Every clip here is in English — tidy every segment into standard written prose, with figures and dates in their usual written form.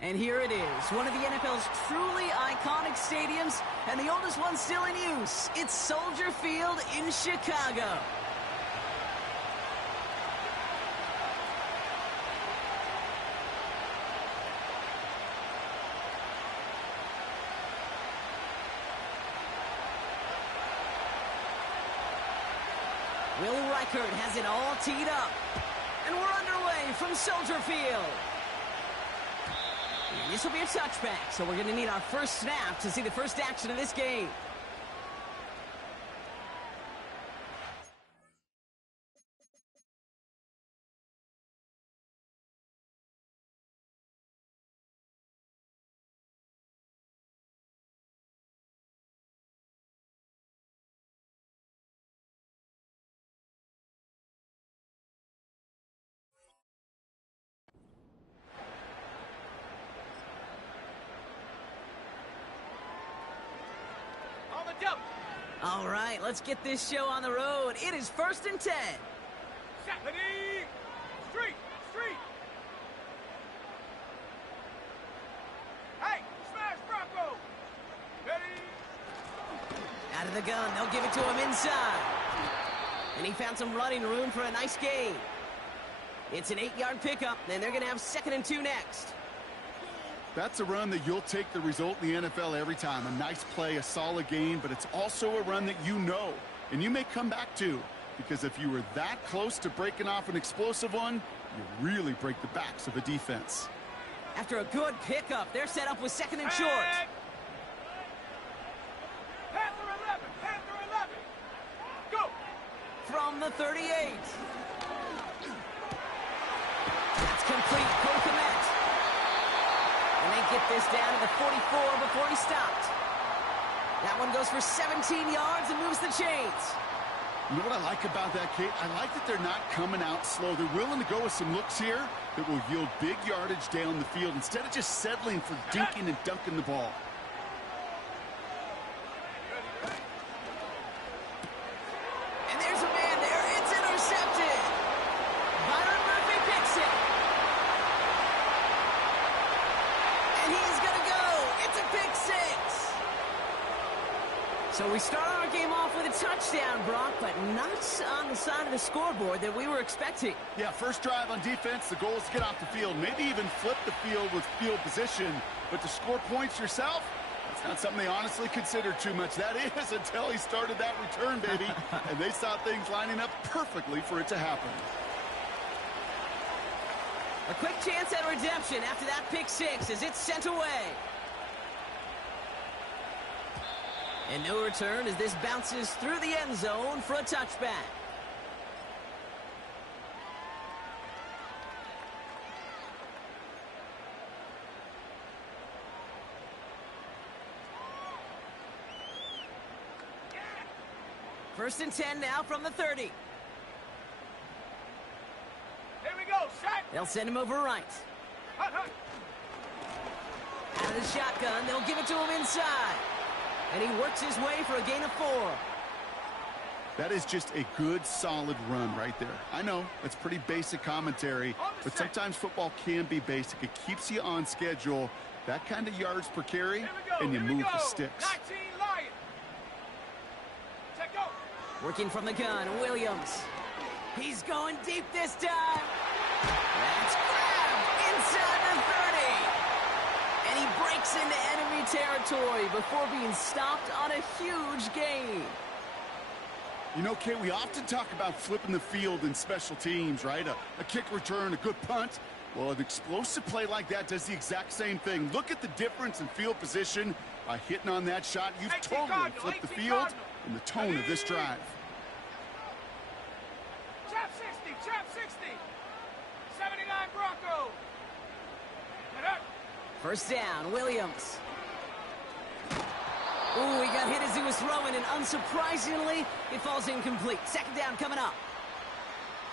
And here it is, one of the NFL's truly iconic stadiums, and the oldest one still in use. It's Soldier Field in Chicago. Will Reichert has it all teed up. And we're underway from Soldier Field. And this will be a touchback, so we're going to need our first snap to see the first action of this game. All right, let's get this show on the road. It is 1st and 10. Street! Hey, smash Bronco! Ready? Out of the gun, they'll give it to him inside. And he found some running room for a nice gain. It's an 8-yard pickup, and they're going to have 2nd and 2 next. That's a run that you'll take the result in the NFL every time. A nice play, a solid gain, but it's also a run that you know, and you may come back to, because if you were that close to breaking off an explosive one, you really break the backs of a defense. After a good pickup, they're set up with 2nd and short. Panther 11! Go! From the 38. That's complete. Cole Kmet. And they get this down to the 44 before he stopped. That one goes for 17 yards and moves the chains. You know what I like about that, Kate? I like that they're not coming out slow. They're willing to go with some looks here that will yield big yardage down the field instead of just settling for dinking and dunking the ball. And there's a man there. It's intercepted. Byron Murphy picks it. And he's going to go. It's a pick six. So we start our game off with a touchdown, Brock, but not on the side of the scoreboard that we were expecting. Yeah, first drive on defense, the goal is to get off the field, maybe even flip the field with field position, but to score points yourself, that's not something they honestly consider too much. That is until he started that return, baby, and they saw things lining up perfectly for it to happen. A quick chance at redemption after that pick six as it's sent away. And no return as this bounces through the end zone for a touchback. First and 10 now from the 30. Here we go, shot! They'll send him over right. Hut, hut. Out of the shotgun, they'll give it to him inside. And he works his way for a gain of 4. That is just a good, solid run right there. I know, that's pretty basic commentary, but sometimes football can be basic. It keeps you on schedule, that kind of yards per carry, and you move the sticks. 19 Lion. Check go. Working from the gun, Williams. He's going deep this time. That's grabbed inside the 30. And he breaks into enemy territory before being stopped on a huge gain. You know, Kay, we often talk about flipping the field in special teams, right? A kick return, a good punt. Well, an explosive play like that does the exact same thing. Look at the difference in field position by hitting on that shot. You've totally flipped the field and the tone of this drive. Chap 60. 79 Bronco. First down, Williams. Ooh, he got hit as he was throwing, and unsurprisingly, it falls incomplete. Second down coming up.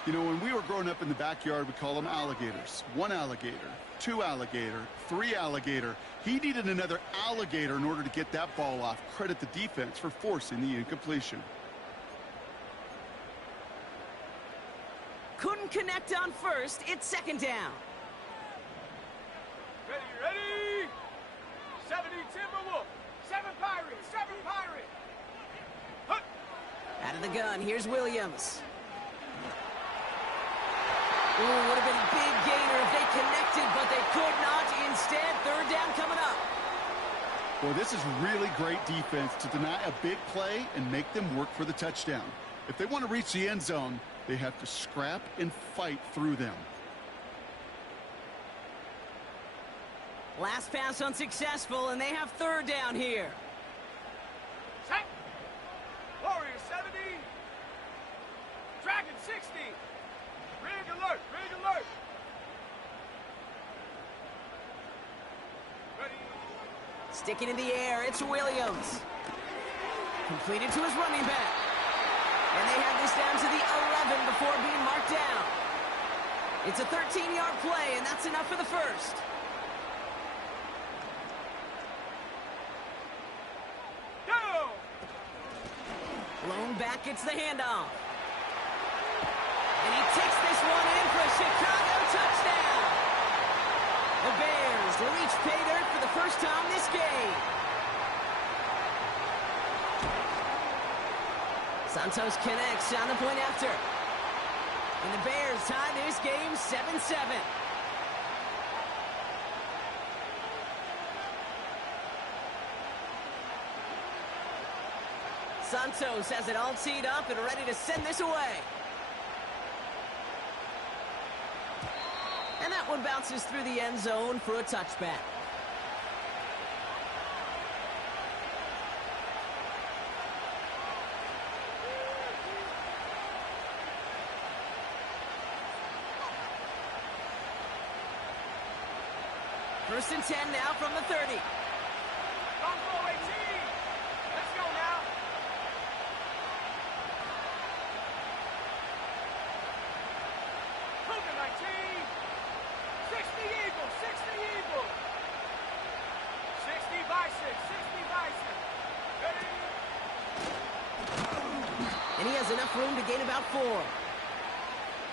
You know, when we were growing up in the backyard, we call them alligators. 1 alligator, 2 alligator, 3 alligator. He needed another alligator in order to get that ball off. Credit the defense for forcing the incompletion. Couldn't connect on first. It's second down. Ready, ready! 70 Timberwolf, 7 Pirate, 7 Pirate! Hut! Out of the gun, here's Williams. Ooh, would have been a big gainer if they connected, but they could not. Instead, third down coming up. Well, this is really great defense to deny a big play and make them work for the touchdown. If they want to reach the end zone, they have to scrap and fight through them. Last pass unsuccessful, and they have third down here. Set! Warrior 70! Dragon 60! Rig alert! Rig alert! Ready! Sticking in the air, it's Williams. Completed to his running back. And they have this down to the 11 before being marked down. It's a 13-yard play, and that's enough for the first. Go! Blown back, gets the handoff. And he takes this one in for a Chicago touchdown. The Bears reach pay dirt for the first time this game. Santos connects on the point after. And the Bears tie this game 7-7. Santos has it all teed up and ready to send this away. And that one bounces through the end zone for a touchback. First and 10 now from the 30. Bronco 18! Let's go now! Cougar 19! 60 Eagles! 60 Eagles! 60 Bison! 60 Bison! Ready? And he has enough room to gain about 4.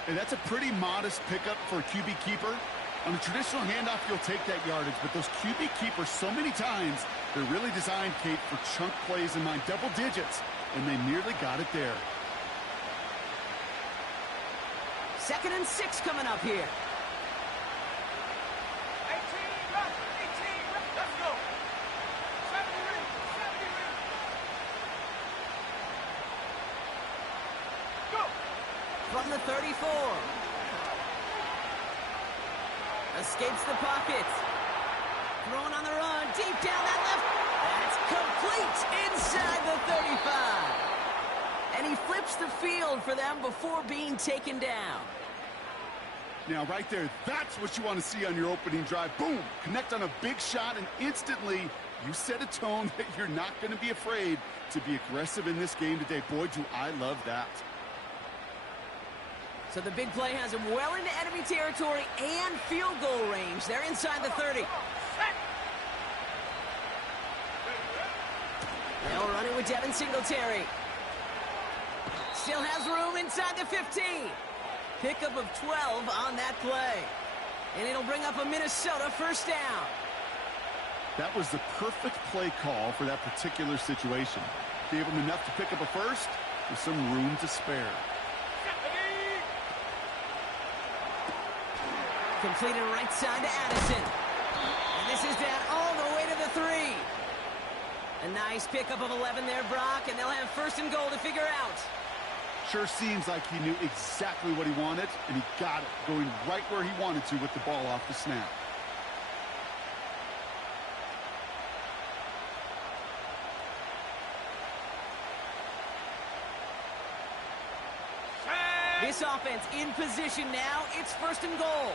And that's a pretty modest pickup for a QB keeper. On a traditional handoff, you'll take that yardage, but those QB keepers, so many times, they're really designed, Kate, for chunk plays in mind, double digits, and they nearly got it there. 2nd and 6 coming up here. 18 rush! 18 rush! Let's go! 70 ring! 70 ring! Go! From the 34. Escapes the pocket. Thrown on the run. Deep down that left. That's complete inside the 35. And he flips the field for them before being taken down. Now, right there, that's what you want to see on your opening drive. Boom! Connect on a big shot, and instantly, you set a tone that you're not going to be afraid to be aggressive in this game today. Boy, do I love that. So the big play has him well into enemy territory and field goal range. They're inside the 30. They'll run it with Devin Singletary. Still has room inside the 15. Pickup of 12 on that play. And it'll bring up a Minnesota first down. That was the perfect play call for that particular situation. Gave him enough to pick up a first with some room to spare. Completed right side to Addison. And this is down all the way to the 3. A nice pickup of 11 there, Brock, and they'll have first and goal to figure out. Sure seems like he knew exactly what he wanted, and he got it, going right where he wanted to with the ball off the snap. This offense in position now. It's first and goal.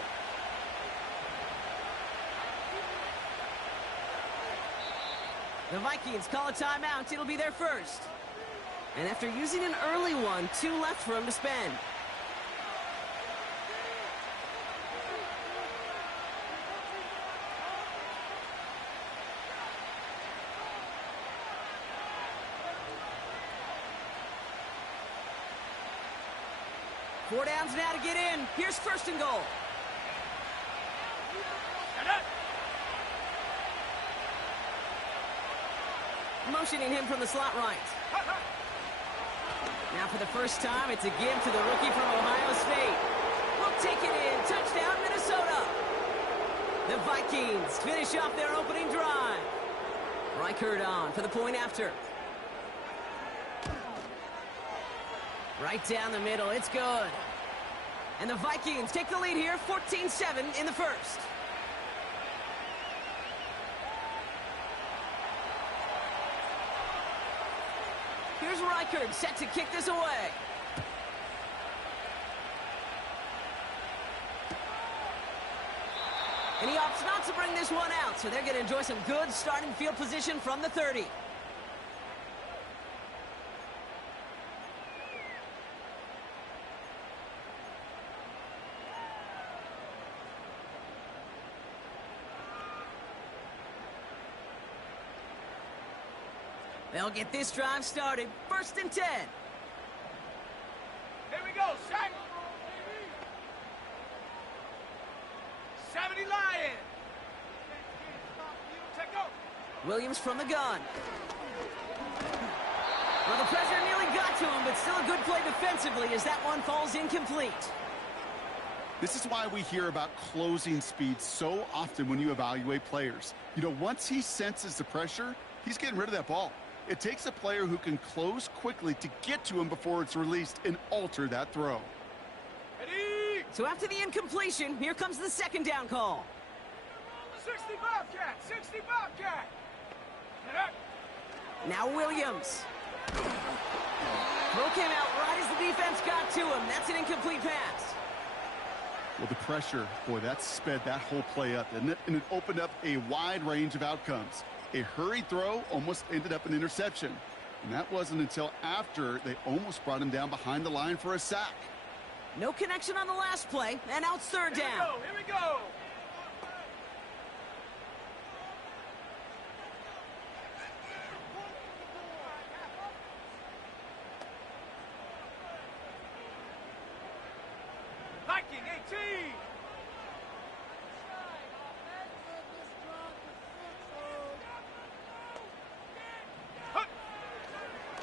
The Vikings call a timeout. It'll be their first. And after using an early one, 2 left for him to spend. Four downs now to get in. Here's first and goal. motioning him from the slot right. Now for the first time, it's a give to the rookie from Ohio State. Will take it in. Touchdown, Minnesota. The Vikings finish off their opening drive. Reichert on for the point after. Right down the middle. It's good. And the Vikings take the lead here, 14-7 in the first. Here's Reichert set to kick this away. And he opts not to bring this one out, so they're going to enjoy some good starting field position from the 30. They'll get this drive started. 1st and 10. Here we go, Shaq. 70 Lions. Check go. Williams from the gun. Well, the pressure nearly got to him, but still a good play defensively as that one falls incomplete. This is why we hear about closing speed so often when you evaluate players. You know, once he senses the pressure, he's getting rid of that ball. It takes a player who can close quickly to get to him before it's released and alter that throw. Ready? So after the incompletion, here comes the 2nd down call. 60 Bobcat, 60 Bobcat. Get up. Now Williams. Throw came out right as the defense got to him. That's an incomplete pass. Well, the pressure, boy, that sped that whole play up, didn't it? And it opened up a wide range of outcomes. A hurried throw almost ended up an interception. And that wasn't until after they almost brought him down behind the line for a sack. No connection on the last play, and now it's 3rd down. Here we go. Viking 18.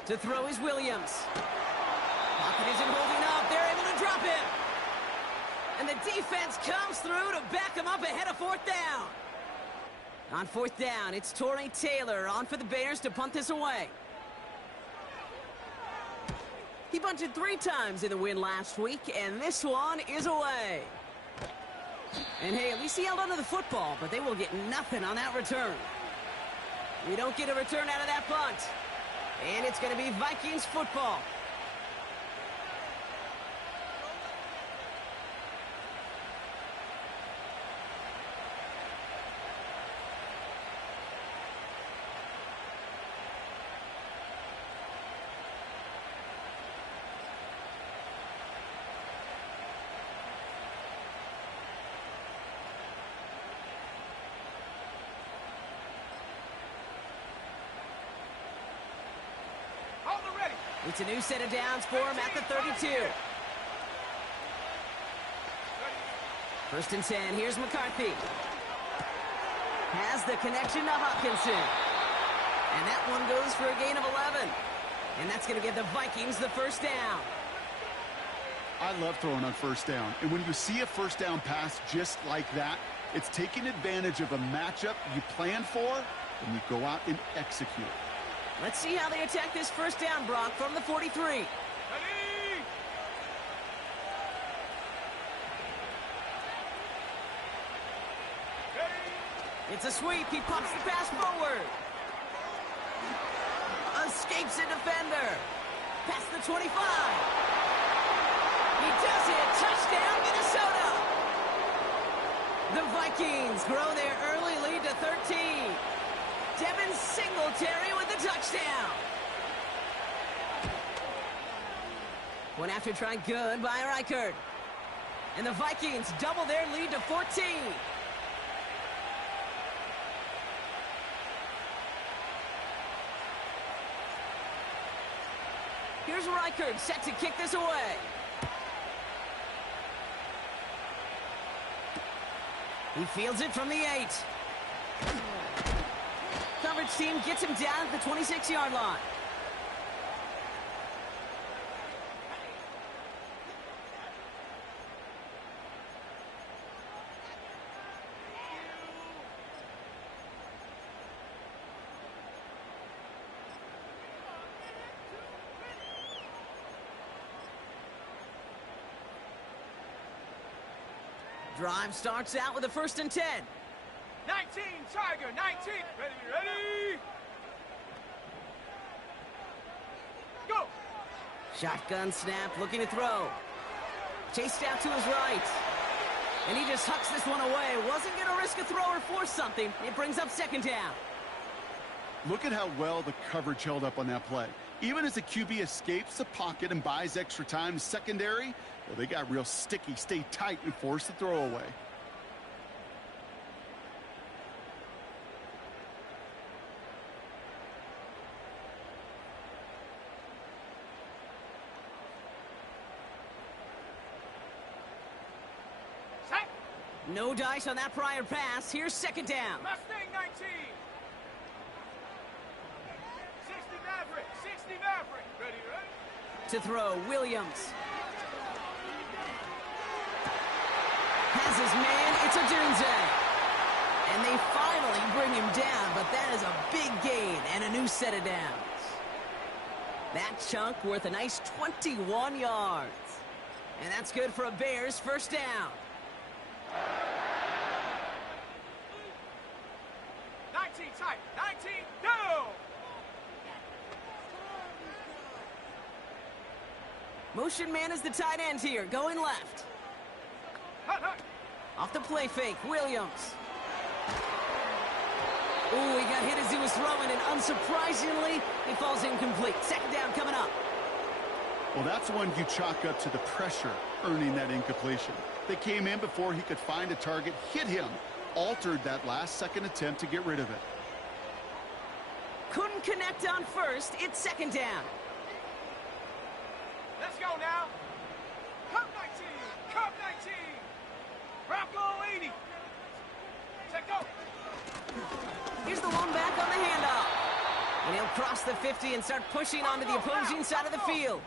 To throw is Williams. Pocket isn't holding up. They're able to drop him. And the defense comes through to back him up ahead of 4th down. On 4th down, it's Torrey Taylor on for the Bears to punt this away. He bunted 3 times in the win last week, and this one is away. And hey, at least he held onto the football, but they will get nothing on that return. We don't get a return out of that punt. And it's going to be Vikings football. It's a new set of downs for him at the 32. 1st and 10. Here's McCarthy. Has the connection to Hopkinson. And that one goes for a gain of 11. And that's going to give the Vikings the 1st down. I love throwing on 1st down. And when you see a 1st down pass just like that, it's taking advantage of a matchup you planned for, and you go out and execute. Let's see how they attack this 1st down, Brock, from the 43. Ready? It's a sweep. He pops the pass forward. Escapes a defender. Past the 25. He does it. Touchdown, Minnesota. The Vikings grow their early lead to 13. Devin Singletary with the touchdown. One after try good by Reichert. And the Vikings double their lead to 14. Here's Reichert set to kick this away. He fields it from the 8. Coverage coverage team gets him down at the 26-yard line. Drive starts out with a 1st and 10. 19, Tiger, 19. Ready. Go. Shotgun snap, looking to throw. Chased out to his right. And he just hucks this one away. Wasn't going to risk a throw or force something. It brings up 2nd down. Look at how well the coverage held up on that play. Even as the QB escapes the pocket and buys extra time secondary, well, they got real sticky, stay tight, and force the throw away. Set. No dice on that prior pass. Here's 2nd down. Mustang 19. 60 Maverick. Ready. To throw, Williams. Has his man, it's a Dunze. And they finally bring him down, but that is a big gain and a new set of downs. That chunk worth a nice 21 yards. And that's good for a Bears 1st down. 19 tight. 19, go! Motion man is the tight end here, going left. Hut. Off the play fake, Williams. Ooh, he got hit as he was throwing, and unsurprisingly, he falls incomplete. 2nd down coming up. Well, that's one you chalk up to the pressure earning that incompletion. They came in before he could find a target, hit him, altered that last-second attempt to get rid of it. Couldn't connect on 1st. It's 2nd down. Let's go now. Cup 19. Bronco 80. Set go. Here's the one back on the handoff. And he'll cross the 50 and start pushing onto the opposing side of the field.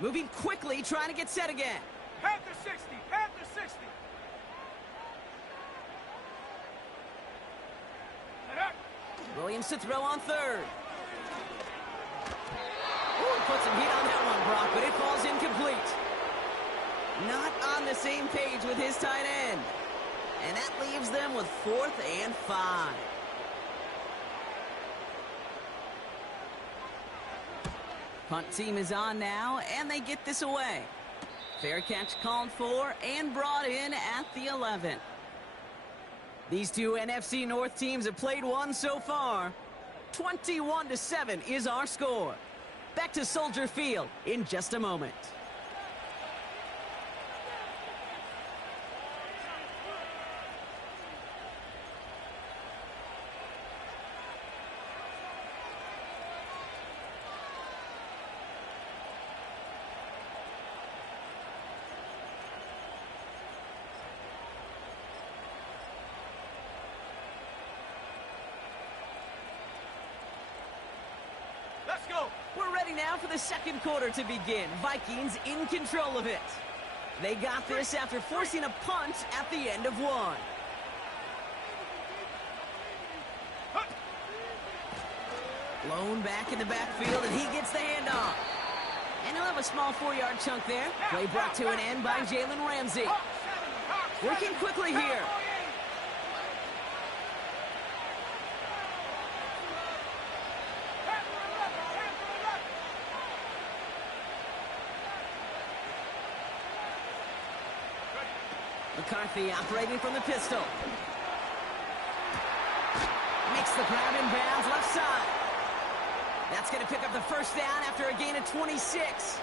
Moving quickly, trying to get set again. Panther 60. Set up. Williams to throw on 3rd. Ooh, put some heat on that one, Brock, but it falls incomplete. Not on the same page with his tight end. And that leaves them with 4th and 5. Punt team is on now, and they get this away. Fair catch called for and brought in at the 11. These two NFC North teams have played one so far. 21-7 is our score. Back to Soldier Field in just a moment. Let's go. We're ready now for the 2nd quarter to begin. Vikings in control of it. They got this after forcing a punt at the end of one. Blown back in the backfield, and he gets the handoff. And he'll have a small 4-yard chunk there. Play brought to an end by Jalen Ramsey. Working quickly here. McCarthy operating from the pistol. Makes the grab in bounds left side. That's going to pick up the 1st down after a gain of 26.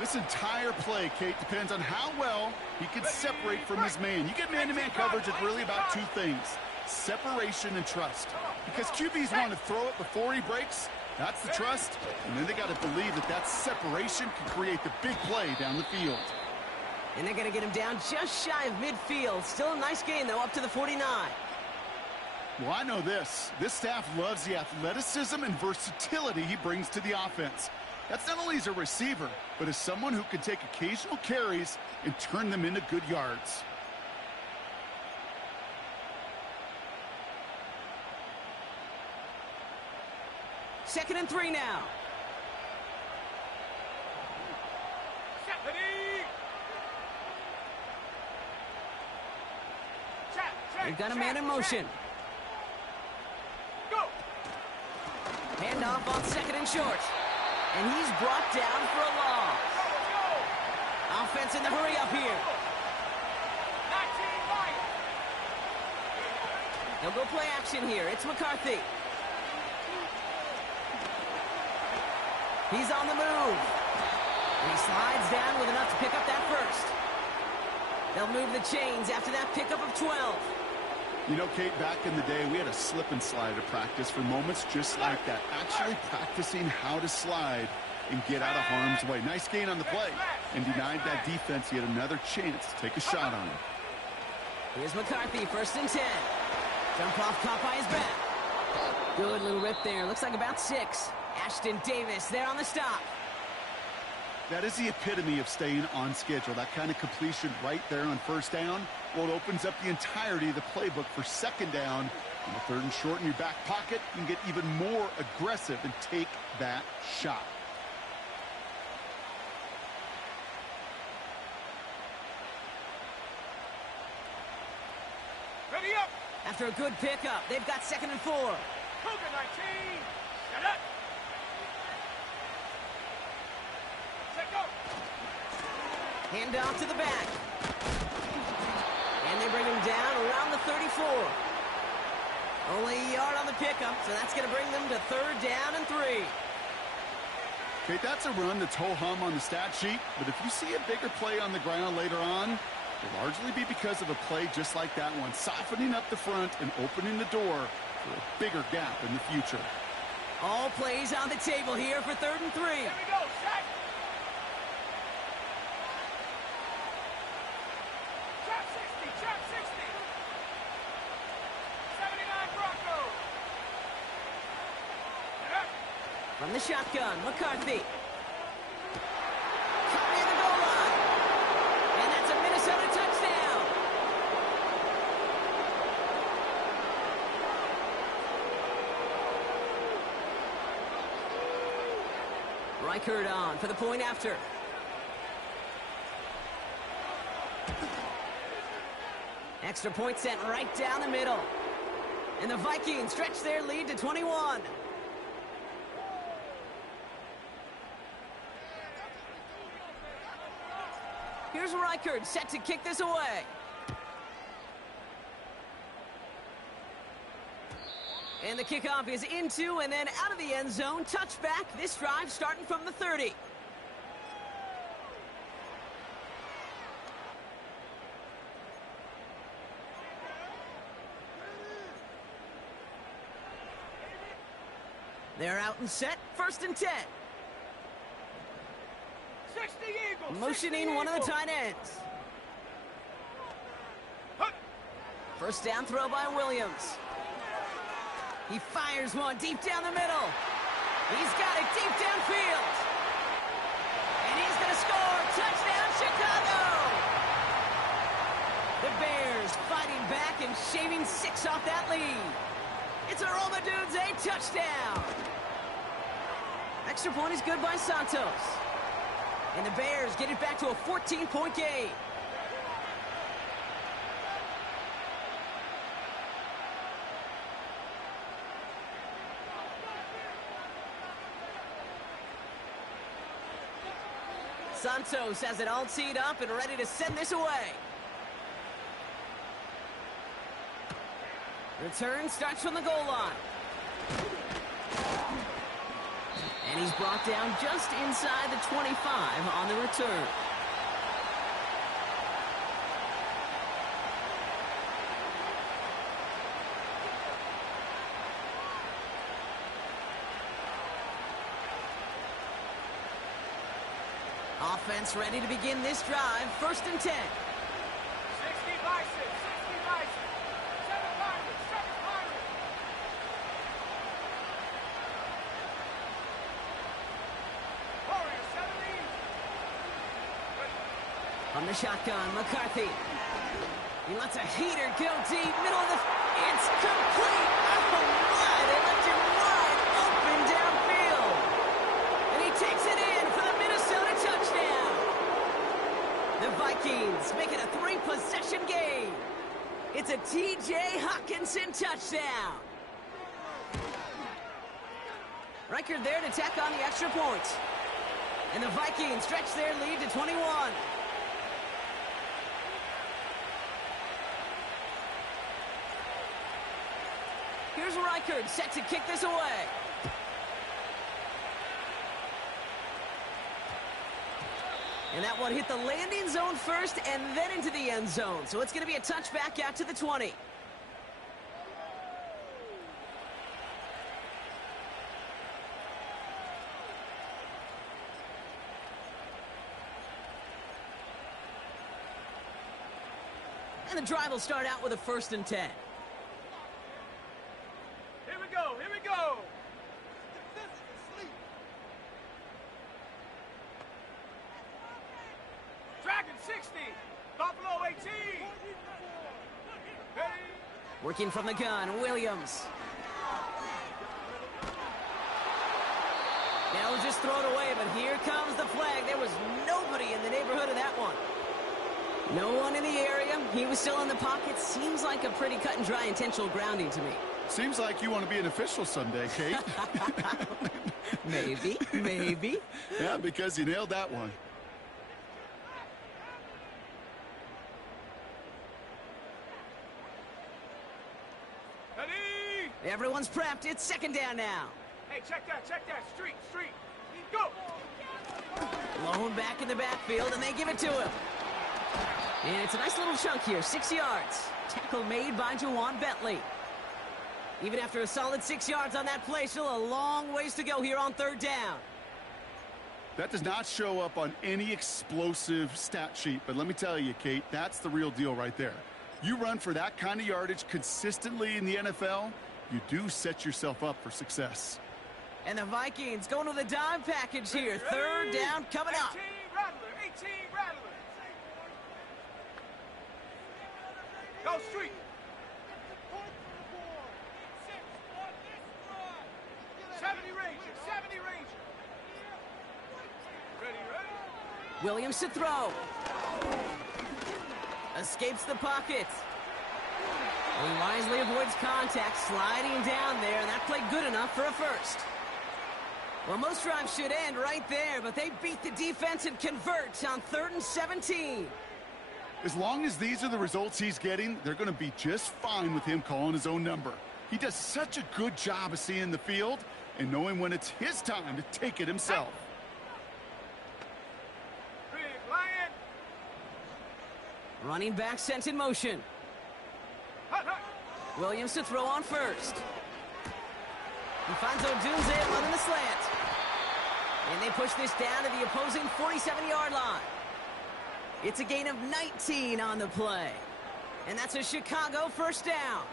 This entire play, Kate, depends on how well he can separate from his man. You get man-to-man coverage, it's really about 2 things: separation and trust. Because QBs want to throw it before he breaks. That's the trust. And then they got to believe that that separation can create the big play down the field. And they're going to get him down just shy of midfield. Still a nice gain, though, up to the 49. Well, I know this. This staff loves the athleticism and versatility he brings to the offense. That's not only as a receiver, but as someone who can take occasional carries and turn them into good yards. Second and 3 now. They've got a man in motion. Go. Handoff on second and short. And he's brought down for a loss. Offense in the hurry up here. 19 Viking. They'll go play action here. It's McCarthy. He's on the move. And he slides down with enough to pick up that first. They'll move the chains after that pickup of 12. You know, Kate, back in the day, we had a slip and slide to practice for moments just like that. Actually practicing how to slide and get out of harm's way. Nice gain on the play and denied that defense yet another chance to take a shot on him. Here's McCarthy, first and 10. Jump off caught by his back. Good little rip there. Looks like about 6. Ashton Davis there on the stop. That is the epitome of staying on schedule. That kind of completion right there on first down. Well, it opens up the entirety of the playbook for second down. On the third and short in your back pocket, you can get even more aggressive and take that shot. Ready up. After a good pickup, they've got second and 4. Cougar 19. Set up. Set go. Hand off to the back. And they bring him down around the 34. Only a yard on the pickup, so that's going to bring them to third down and 3. Okay, that's a run that's ho-hum on the stat sheet, but if you see a bigger play on the ground later on, it'll largely be because of a play just like that one, softening up the front and opening the door for a bigger gap in the future. All plays on the table here for third and 3. Here we go. Set. Trap 60. Trap 60. 79 Broncos. Set up. From the shotgun, McCarthy. Caught near the goal line. And that's a Minnesota touchdown. Reichert on for the point after. Extra point sent right down the middle. And the Vikings stretch their lead to 21. Here's Reichert set to kick this away. And the kickoff is into and then out of the end zone. Touchback. This drive starting from the 30. They're out and set. First and 10. 60 Eagles. Motioning 60 one of the Eagles. tight ends. Hup. First down throw by Williams. He fires one deep down the middle. He's got it deep downfield. And he's going to score. Touchdown, Chicago! The Bears fighting back and shaving 6 off that lead. It's a Roma Dudes, a touchdown. Extra point is good by Santos. And the Bears get it back to a 14-point game. Santos has it all teed up and ready to send this away. Return starts from the goal line. And he's brought down just inside the 25 on the return. Offense ready to begin this drive. First and 10. 60 Bison. 60 Bison. 7 Pirates. 7 Pirates. From the shotgun, McCarthy. He lets a heater go deep, middle of the... It's complete! Oh, my! They left him wide open downfield. And he takes it in for the Minnesota touchdown. The Vikings make it a 3-possession game. It's a T.J. Hockenson touchdown. Reichard there to tack on the extra point. And the Vikings stretch their lead to 21. Here's Reichard set to kick this away. And that one hit the landing zone first and then into the end zone. So it's going to be a touchback out to the 20. And the drive will start out with a 1st and 10. Here we go, here we go. Dragon 60, Buffalo 18. Ready? Working from the gun, Williams. Now we'll just throw it away, but here comes the flag. There was nobody in the neighborhood of that one. No one in the area. He was still in the pocket. Seems like a pretty cut and dry intentional grounding to me. Seems like you want to be an official someday, Kate. Maybe, maybe. Yeah, because you nailed that one. Ready? Everyone's prepped. It's 2nd down now. Hey, check that, street. Go. Lone back in the backfield, and they give it to him. And it's a nice little chunk here, 6 yards. Tackle made by Jawan Bentley. Even after a solid 6 yards on that play, still a long ways to go here on 3rd down. That does not show up on any explosive stat sheet, but let me tell you, Kate, that's the real deal right there. You run for that kind of yardage consistently in the NFL, you do set yourself up for success. And the Vikings going to the dime package here. 3rd down coming up. 18 Rattler. Go street. '70 Ranger. Ready. Williams to throw. Escapes the pocket. He wisely avoids contact, sliding down there, and that played good enough for a 1st. Well, most drives should end right there, but they beat the defense and convert on 3rd and 17. As long as these are the results he's getting, they're going to be just fine with him calling his own number. He does such a good job of seeing the field and knowing when it's his time to take it himself. Big Lion. Running back sent in motion. Hut. Williams to throw on 1st. He finds Odunze running the slant. And they push this down to the opposing 47-yard line. It's a gain of 19 on the play. And that's a Chicago 1st down.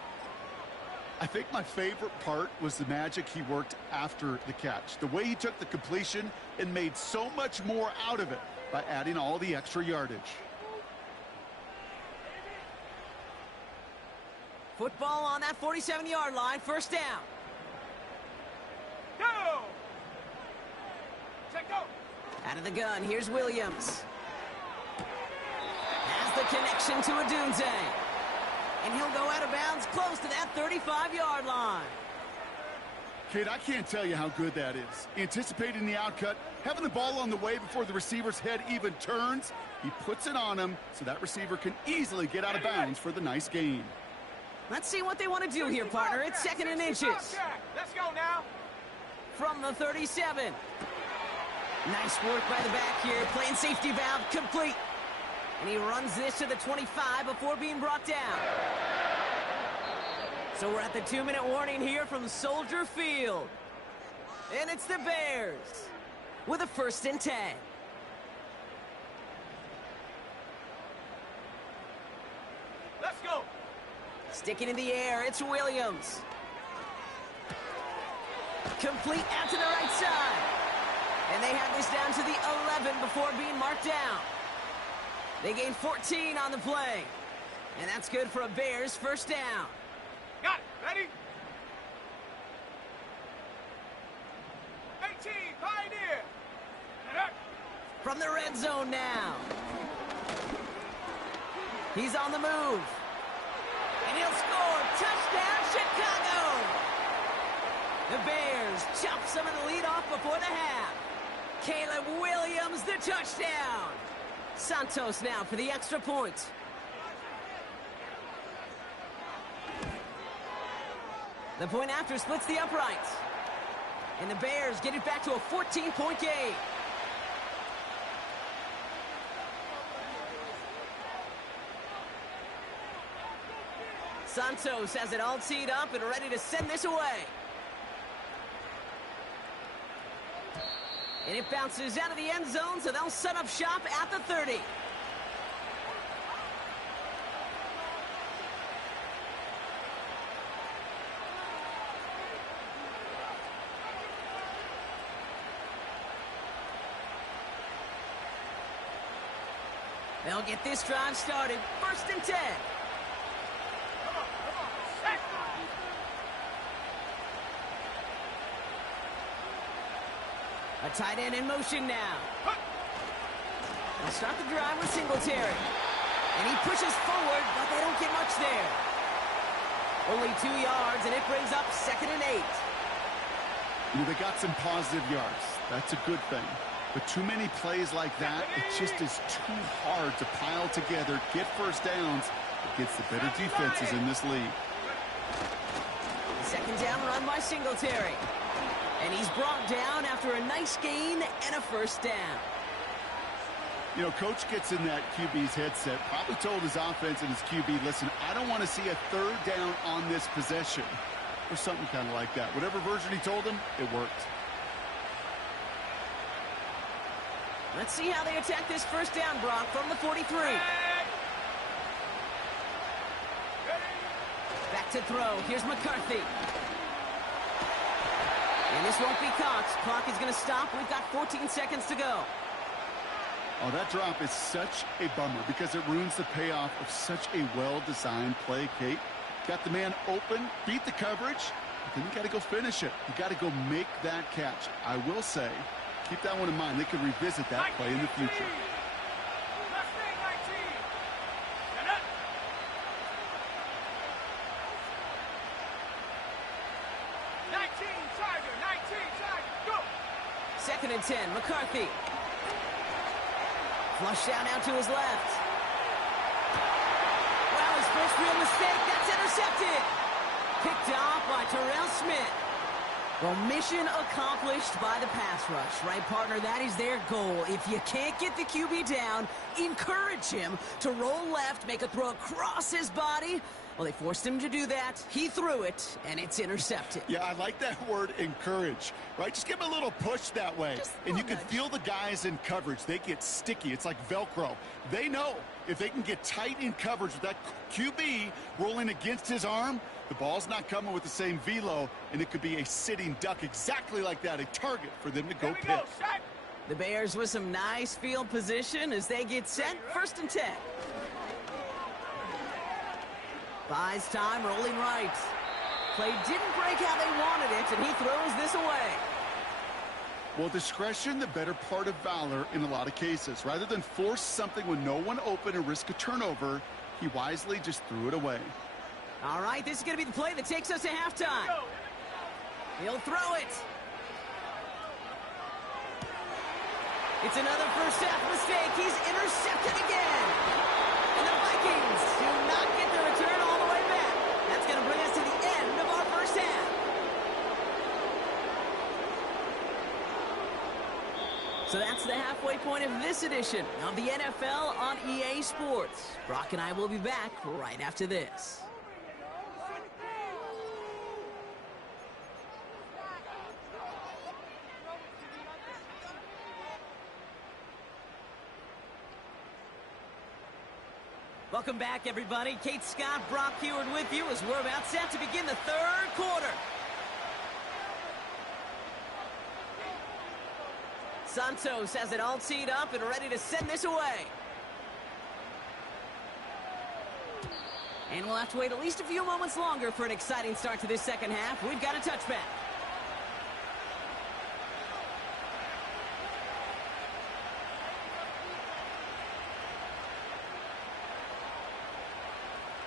I think my favorite part was the magic he worked after the catch. The way he took the completion and made so much more out of it by adding all the extra yardage. Football on that 47-yard line, 1st down. Go. Check go. Out of the gun, here's Williams. Has the connection to Odunze. And he'll go out of bounds close to that 35-yard line. Kid, I can't tell you how good that is. Anticipating the outcut, having the ball on the way before the receiver's head even turns, he puts it on him so that receiver can easily get out of bounds for the nice gain. Let's see what they want to do here, partner. It's 2nd and inches. Let's go now. From the 37. Nice work by the back here. Playing safety valve complete. And he runs this to the 25 before being brought down. So we're at the 2-minute warning here from Soldier Field. And it's the Bears with a 1st and 10. Let's go. Sticking in the air, it's Williams. Complete out to the right side. And they have this down to the 11 before being marked down. They gain 14 on the play. And that's good for a Bears first down. Got it. Ready? 18, Pioneer. From the red zone now. He's on the move. And he'll score. Touchdown, Chicago! The Bears chop some of the lead off before the half. Caleb Williams, the touchdown. Santos now for the extra point. The point after splits the uprights. And the Bears get it back to a 14-point game. Santos has it all teed up and ready to send this away. And it bounces out of the end zone, so they'll set up shop at the 30. They'll get this drive started. 1st and 10. A tight end in motion now. They'll start the drive with Singletary. And he pushes forward, but they don't get much there. Only 2 yards, and it brings up 2nd and 8. They got some positive yards. That's a good thing. But too many plays like that, it just is too hard to pile together, get first downs against the better defenses in this league. 2nd down run by Singletary. And he's brought down after a nice gain and a first down. You know, coach gets in that QB's headset, probably told his offense and his QB, listen, I don't want to see a 3rd down on this possession. Or something kind of like that. Whatever version he told him, it worked. Let's see how they attack this first down, Brock, from the 43. Back to throw. Here's McCarthy. And this won't be caught. Clock is going to stop. We've got 14 seconds to go. Oh, that drop is such a bummer because it ruins the payoff of such a well-designed play, Kate. Got the man open, beat the coverage, but then you got to go finish it. You got to go make that catch. I will say, keep that one in mind. They could revisit that play in the future. Last thing, 19. Get it. 19, Tiger. 19, Tiger. Go. 2nd and 10. McCarthy. Flushed out now to his left. Well, his first real mistake. That's intercepted. Picked off by Terrell Smith. Well, mission accomplished by the pass rush, right, partner? That is their goal. If you can't get the QB down, encourage him to roll left, make a throw across his body. Well, they forced him to do that. He threw it, and it's intercepted. Yeah, I like that word, encourage, right? Just give him a little push that way. And you can feel the guys in coverage. They get sticky. It's like Velcro. They know if they can get tight in coverage with that QB rolling against his arm, the ball's not coming with the same velo, and it could be a sitting duck exactly like that, a target for them to go pick. The Bears with some nice field position as they get set. 1st and 10. Buys time, rolling right. Play didn't break how they wanted it, and he throws this away. Well, discretion, the better part of valor in a lot of cases. Rather than force something with no one open and risk a turnover, he wisely just threw it away. All right, this is going to be the play that takes us to halftime. He'll throw it. It's another first half mistake. He's intercepted again. And the Vikings do not get the return all the way back. That's going to bring us to the end of our first half. So that's the halfway point of this edition of the NFL on EA Sports. Brock and I will be back right after this. Welcome back, everybody. Kate Scott, Brock Heward with you as we're about set to begin the 3rd quarter. Santos has it all teed up and ready to send this away. And we'll have to wait at least a few moments longer for an exciting start to this second half. We've got a touchback.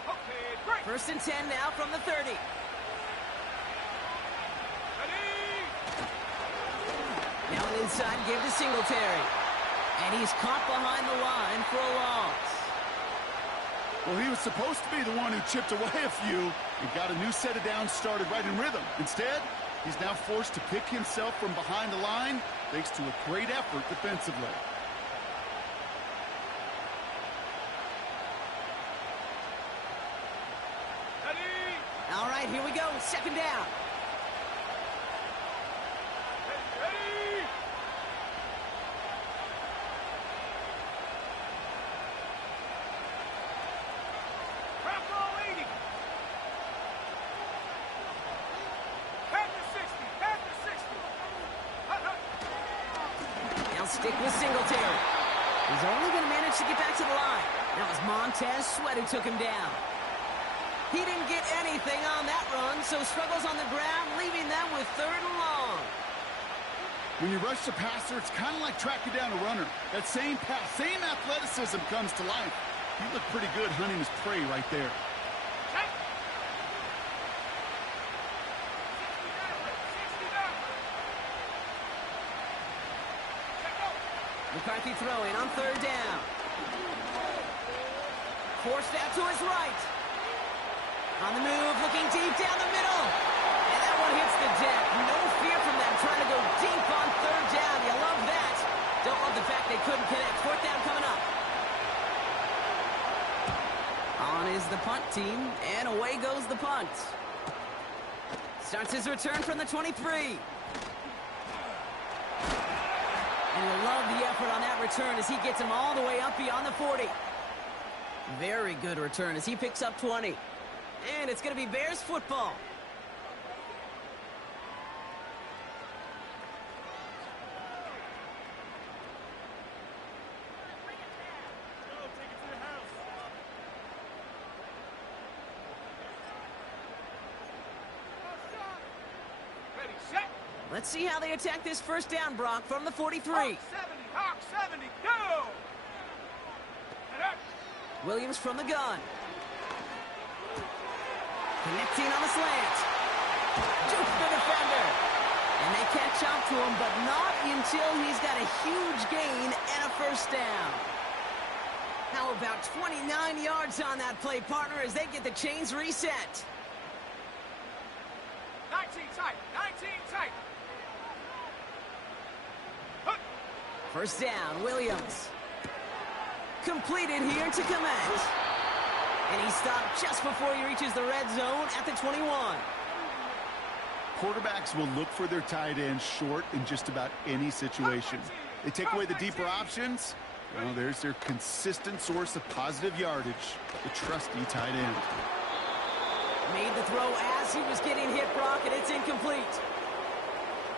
Okay, great. 1st and 10 now from the 30. Ready? Now an inside give to Singletary. And he's caught behind the line for a loss. Well, he was supposed to be the one who chipped away a few and got a new set of downs started right in rhythm. Instead, he's now forced to pick himself from behind the line thanks to a great effort defensively. Ready? All right, here we go. 2nd down. Ready? Bronco 80. Back to 60. Back to 60. Hut, hut. Now stick with Singletary. He's only going to manage to get back to the line. That was Montez Sweat who took him down. He didn't get anything on that run, so struggles on the ground, leaving them with 3rd and long. When you rush the passer, it's kind of like tracking down a runner. That same pass, same athleticism comes to life. He looked pretty good hunting his prey right there. Check. 60 down. Check out. McCarthy throwing on 3rd down. Forced out to his right. On the move, looking deep down the middle. And that one hits the deck. No fear from them trying to go deep on 3rd down. You love that. Don't love the fact they couldn't connect. 4th down coming up. On is the punt team, and away goes the punt. Starts his return from the 23. And you love the effort on that return as he gets him all the way up beyond the 40. Very good return as he picks up 20. And it's going to be Bears football. Ready, set. Let's see how they attack this 1st down, Brock, from the 43. Hawk 70, Hawk 70, go! And up. Williams from the gun. Connecting on the slant. Jukes the defender. And they catch up to him, but not until he's got a huge gain and a 1st down. How about 29 yards on that play, partner, as they get the chains reset. 19 tight, 19 tight. Hut. 1st down, Williams. Completed here to Komet. And he stopped just before he reaches the red zone at the 21. Quarterbacks will look for their tight end short in just about any situation. They take away the deeper options. Well, there's their consistent source of positive yardage, the trusty tight end. Made the throw as he was getting hit, Brock, and it's incomplete.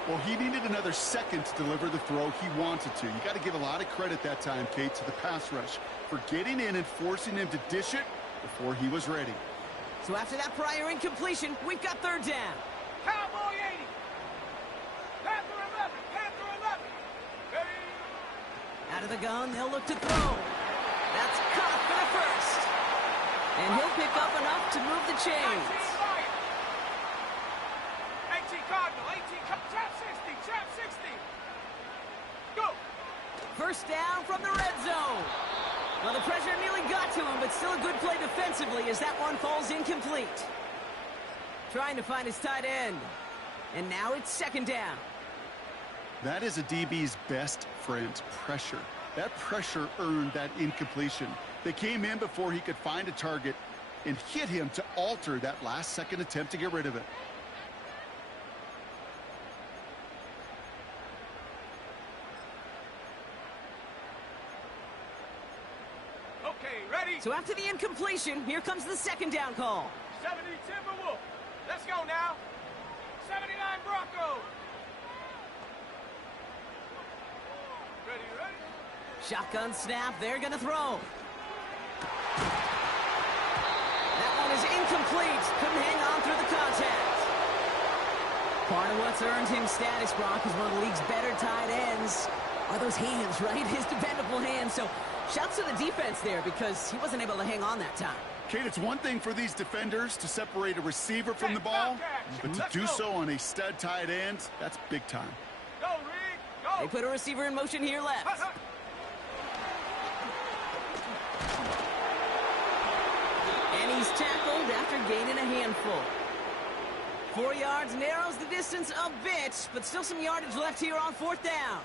Well, he needed another second to deliver the throw he wanted to. You got to give a lot of credit that time, Kate, to the pass rush for getting in and forcing him to dish it before he was ready. So after that prior incompletion, we've got 3rd down. Cowboy 80. Panther 11, Panther 11. Ready. Out of the gun, they'll look to throw. That's caught for the 1st. And he'll pick up enough to move the 19 chains. Lion. 18 Cardinal, 18 Trap 60, Trap 60. Go. 1st down from the red zone. Well, the pressure nearly got to him, but still a good play defensively as that one falls incomplete. Trying to find his tight end. And now it's 2nd down. That is a DB's best friend, pressure. That pressure earned that incompletion. They came in before he could find a target and hit him to alter that last-second attempt to get rid of it. Okay, ready. So after the incompletion, here comes the 2nd down call. 70 Timberwolf. Let's go now. 79 Bronco. Ready, ready. Shotgun snap, they're gonna throw. That incomplete. Couldn't hang on through the contact. Part of what's earned him status, Brock, is one of the league's better tight ends. Are those hands, right? His dependable hands. So shouts to the defense there because he wasn't able to hang on that time. Kate, it's one thing for these defenders to separate a receiver from the ball, but to do so on a stud tight end, that's big time. Go, Reed, go. They put a receiver in motion here left. And he's tackled after gaining a handful. 4 yards narrows the distance a bit, but still some yardage left here on 4th down.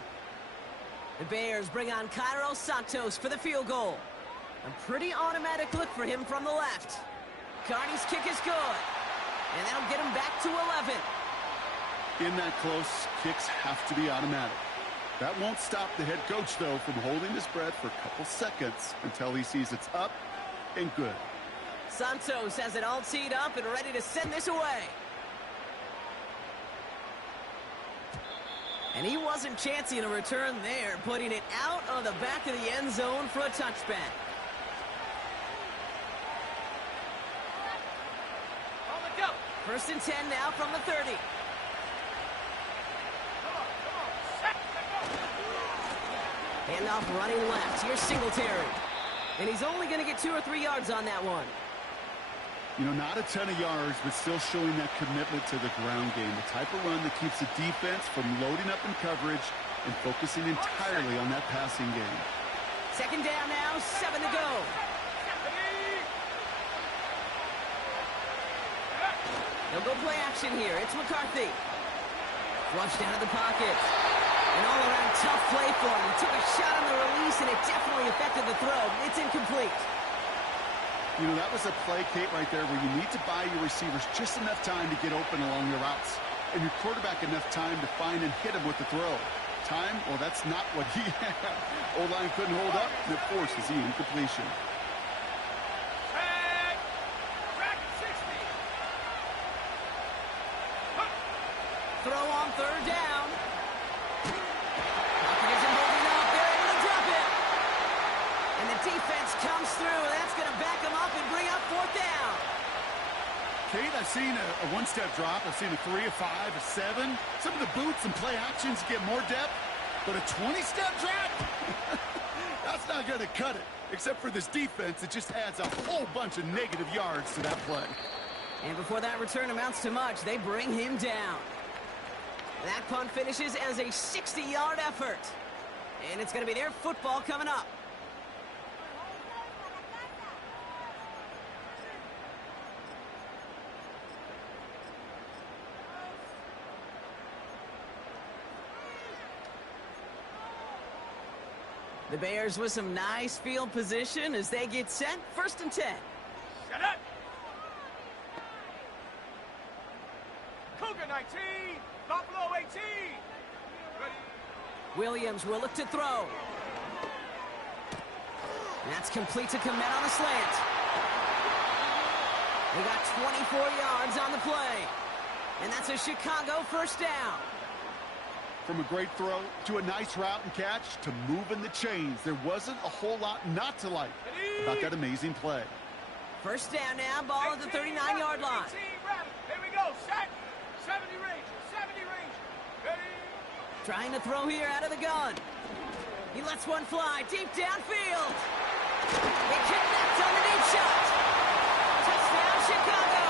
The Bears bring on Cairo Santos for the field goal. A pretty automatic look for him from the left. Carney's kick is good. And that'll get him back to 11. In that close, kicks have to be automatic. That won't stop the head coach, though, from holding his breath for a couple seconds until he sees it's up and good. Santos has it all teed up and ready to send this away. And he wasn't chancing a return there, putting it out of the back of the end zone for a touchback. On the go. 1st and 10 now from the 30. Come on. Set. Go. Handoff running left. Here's Singletary. And he's only going to get 2 or 3 yards on that one. You know, not a ton of yards, but still showing that commitment to the ground game. The type of run that keeps the defense from loading up in coverage and focusing entirely on that passing game. 2nd down now, 7 to go. They'll go play action here. It's McCarthy. Flushed out of the pocket. An all-around tough play for him. He took a shot on the release, and it definitely affected the throw. It's incomplete. You know, that was a play, Kate, right there where you need to buy your receivers just enough time to get open along the routes. And your quarterback enough time to find and hit him with the throw. Time? Well, that's not what he had. O-line couldn't hold up, and it forces the incompletion. Back 60. Throw on 3rd down. Pocket isn't holding up. They're able to drop it. And the defense comes through, and that's going to back them up and bring up 4th down. Kate, I've seen a one-step drop. I've seen a 3, a 5, a 7. Some of the boots and play actions get more depth, but a 20-step drop? That's not going to cut it. Except for this defense, it just adds a whole bunch of negative yards to that play. And before that return amounts to much, they bring him down. That punt finishes as a 60-yard effort. And it's going to be their football coming up. The Bears with some nice field position as they get set. 1st and 10. Shut up. Cougar 19. Buffalo 18. Ready. Williams will look to throw. That's complete to Komet on a slant. They got 24 yards on the play. And that's a Chicago 1st down. From a great throw to a nice route and catch to moving the chains, there wasn't a whole lot not to like about that amazing play. 1st down now, ball at the 39-yard line. 18, here we go. Set. 70 range. 70 range. Ready. Trying to throw here out of the gun. He lets one fly deep downfield. He connects on the deep shot. Touchdown, Chicago.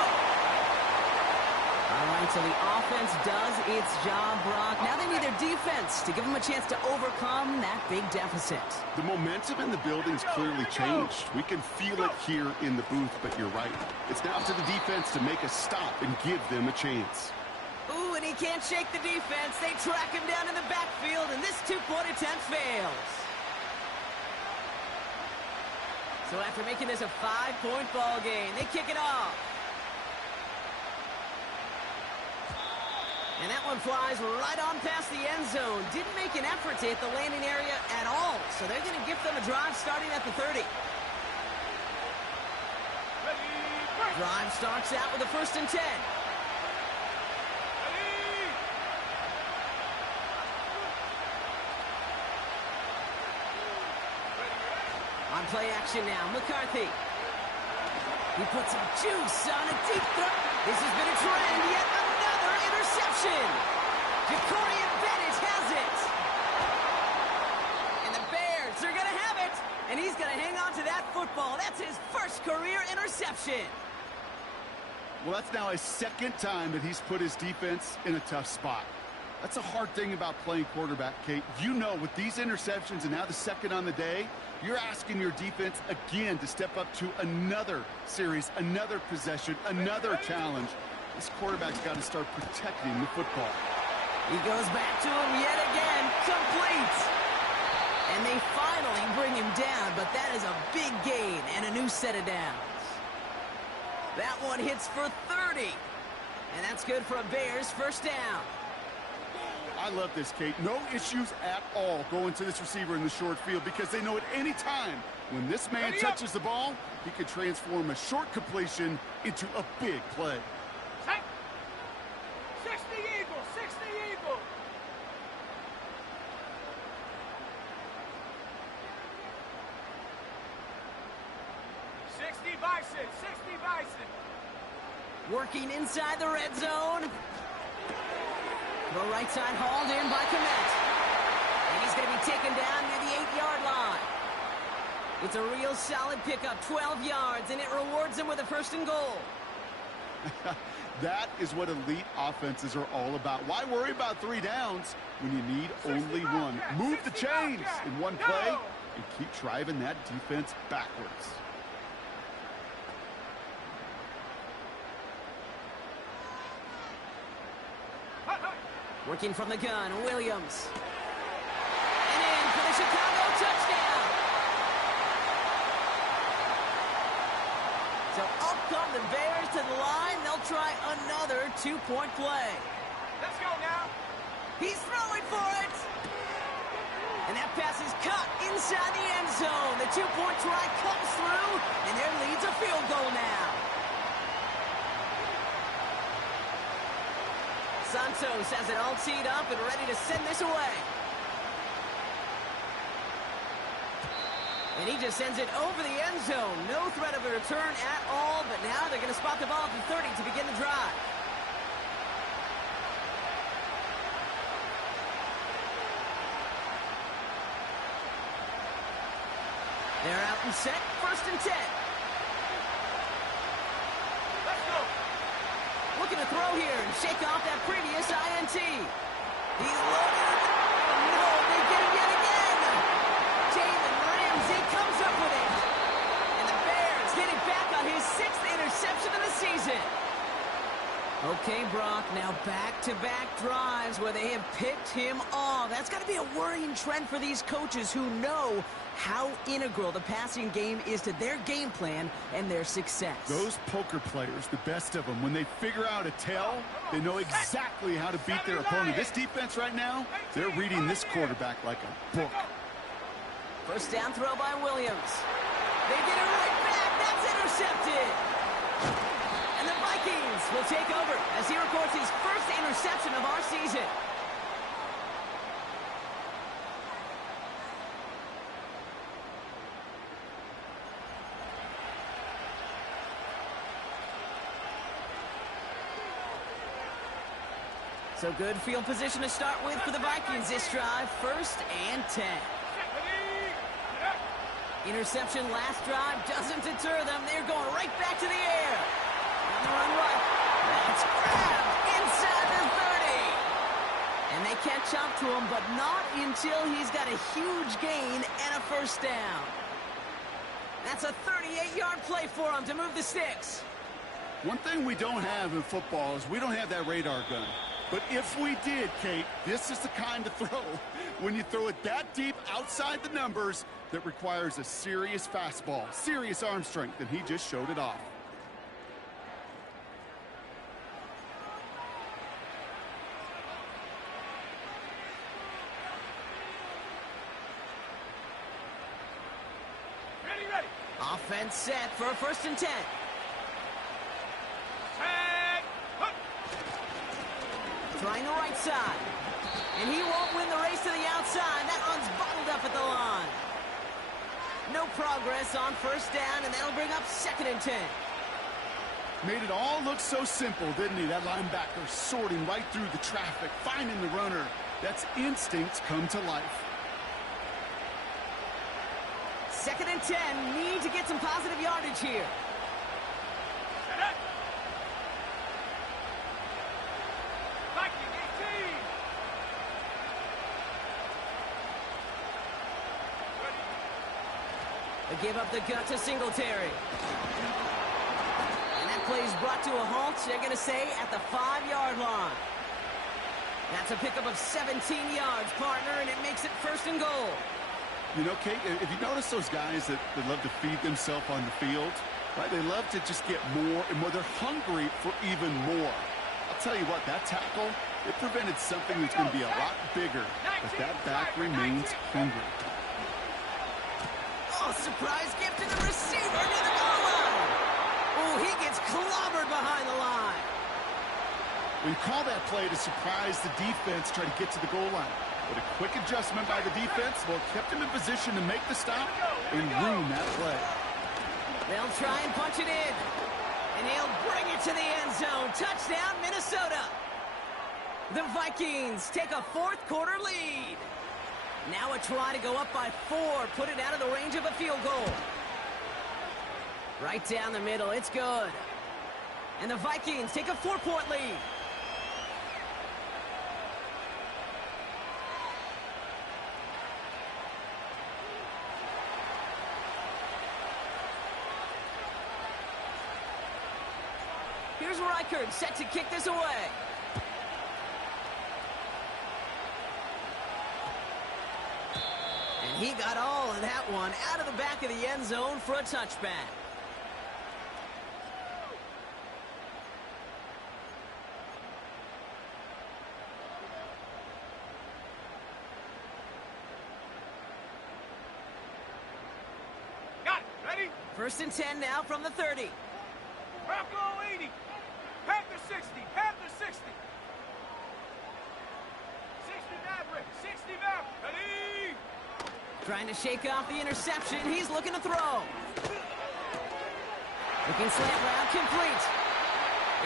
All right, so the offense does its job, Brock. Now they need their defense to give them a chance to overcome that big deficit. The momentum in the building's clearly changed. We can feel it here in the booth, but you're right. It's now up to the defense to make a stop and give them a chance. Ooh, and he can't shake the defense. They track him down in the backfield, and this two-point attempt fails. So after making this a 5-point ball game, they kick it off. And that one flies right on past the end zone. Didn't make an effort to hit the landing area at all. So they're going to give them a drive starting at the 30. Drive starts out with a 1st and 10. On play action now, McCarthy. He puts some juice on a deep throw. This has been a trend. Yet another interception. Jacorian Bennett has it. And the Bears are going to have it. And he's going to hang on to that football. That's his first career interception. Well, that's now his second time that he's put his defense in a tough spot. That's a hard thing about playing quarterback, Kate. You know, with these interceptions and now the second on the day, you're asking your defense again to step up to another series, another possession, another challenge. This quarterback's got to start protecting the football. He goes back to him yet again, complete. And they finally bring him down, but that is a big gain and a new set of downs. That one hits for 30. And that's good for a Bears first down. I love this, Kate. No issues at all going to this receiver in the short field because they know at any time when this man touches the ball, he could transform a short completion into a big play. 60 Eagles, 60 Eagles. Bison, 60 Bison. Working inside the red zone. The right side hauled in by Komet. And he's going to be taken down near the 8-yard line. It's a real solid pickup, 12 yards, and it rewards him with a first and goal. That is what elite offenses are all about. Why worry about 3 downs when you need only one? Move the chains in one play and keep driving that defense backwards. Working from the gun, Williams. And in for the Chicago touchdown. So up come the Bears to the line. They'll try another 2-point play. Let's go now. He's throwing for it. And that pass is cut inside the end zone. The 2-point try comes through, and their lead's a field goal now. Santos has it all teed up and ready to send this away. And he just sends it over the end zone. No threat of a return at all, but now they're going to spot the ball at the 30 to begin the drive. They're out and set, first and 10. Let's go. Looking to throw here and shake off that previous INT. He's loaded. Oh, no, they get him yet again. Jalen Ramsey comes up with it. And the Bears get it back on his 6th interception of the season. Okay, Brock, now back-to-back drives where they have picked him off. That's got to be a worrying trend for these coaches who know how integral the passing game is to their game plan and their success. Those poker players, the best of them, when they figure out a tell, they know exactly how to beat their opponent. This defense right now, they're reading this quarterback like a book. First down throw by Williams. They get it right back. That's intercepted. And the Vikings will take over as he records his first interception of our season. So good field position to start with for the Vikings this drive. First and 10. Interception last drive doesn't deter them. They're going right back to the air. On the run right. That's grabbed inside the 30. And they catch up to him, but not until he's got a huge gain and a first down. That's a 38-yard play for him to move the sticks. One thing we don't have in football is we don't have that radar gun. But if we did, Kate, this is the kind of throw, when you throw it that deep outside the numbers, that requires a serious fastball, serious arm strength, and he just showed it off. Ready. Offense set for a first and 10. Trying the right side. And he won't win the race to the outside. That one's bottled up at the line. No progress on first down, and that'll bring up second and 10. Made it all look so simple, didn't he? That linebacker sorting right through the traffic, finding the runner. That's instincts come to life. 2nd and 10. Need to get some positive yardage here. Set up. Viking 18. Ready. They give up the gut to Singletary. And that play is brought to a halt, they're going to say, at the 5-yard line. That's a pickup of 17 yards, partner, and it makes it 1st and goal. You know, Kate, if you notice those guys that love to feed themselves on the field, right? They love to just get more and more. They're hungry for even more. I'll tell you what, that tackle, it prevented something that's going to be a lot bigger, but that back remains hungry. Oh, surprise gift to the receiver near the goal line. Oh, he gets clobbered behind the line. We call that play to surprise the defense, try to get to the goal line. But a quick adjustment by the defense, well, kept him in position to make the stop and ruin that play. They'll try and punch it in. And he'll bring it to the end zone. Touchdown, Minnesota. The Vikings take a 4th quarter lead. Now a try to go up by 4, put it out of the range of a field goal. Right down the middle, it's good. And the Vikings take a 4-point lead. Here's Reichard, set to kick this away. And he got all of that one out of the back of the end zone for a touchback. Got it. Ready? 1st and 10 now from the 30. Bronco 80. Panther 60. Panther 60. 60 Maverick. 60 Maverick. Ready? Trying to shake off the interception. He's looking to throw. Looking slant route, complete.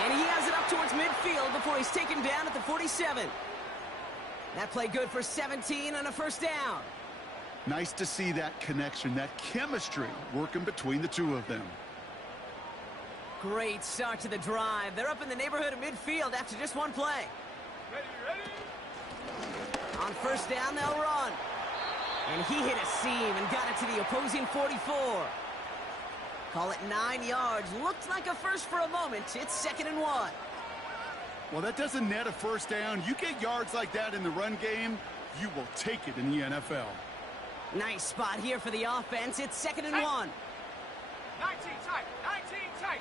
And he has it up towards midfield before he's taken down at the 47. That play good for 17 and a 1st down. Nice to see that connection, that chemistry working between the two of them. Great start to the drive. They're up in the neighborhood of midfield after just one play. Ready, ready? On 1st down, they'll run. And he hit a seam and got it to the opposing 44. Call it 9 yards. Looked like a first for a moment. It's 2nd and 1. Well, that doesn't net a 1st down. You get yards like that in the run game, you will take it in the NFL. Nice spot here for the offense. It's 2nd and 1. 19 tight. 19 tight.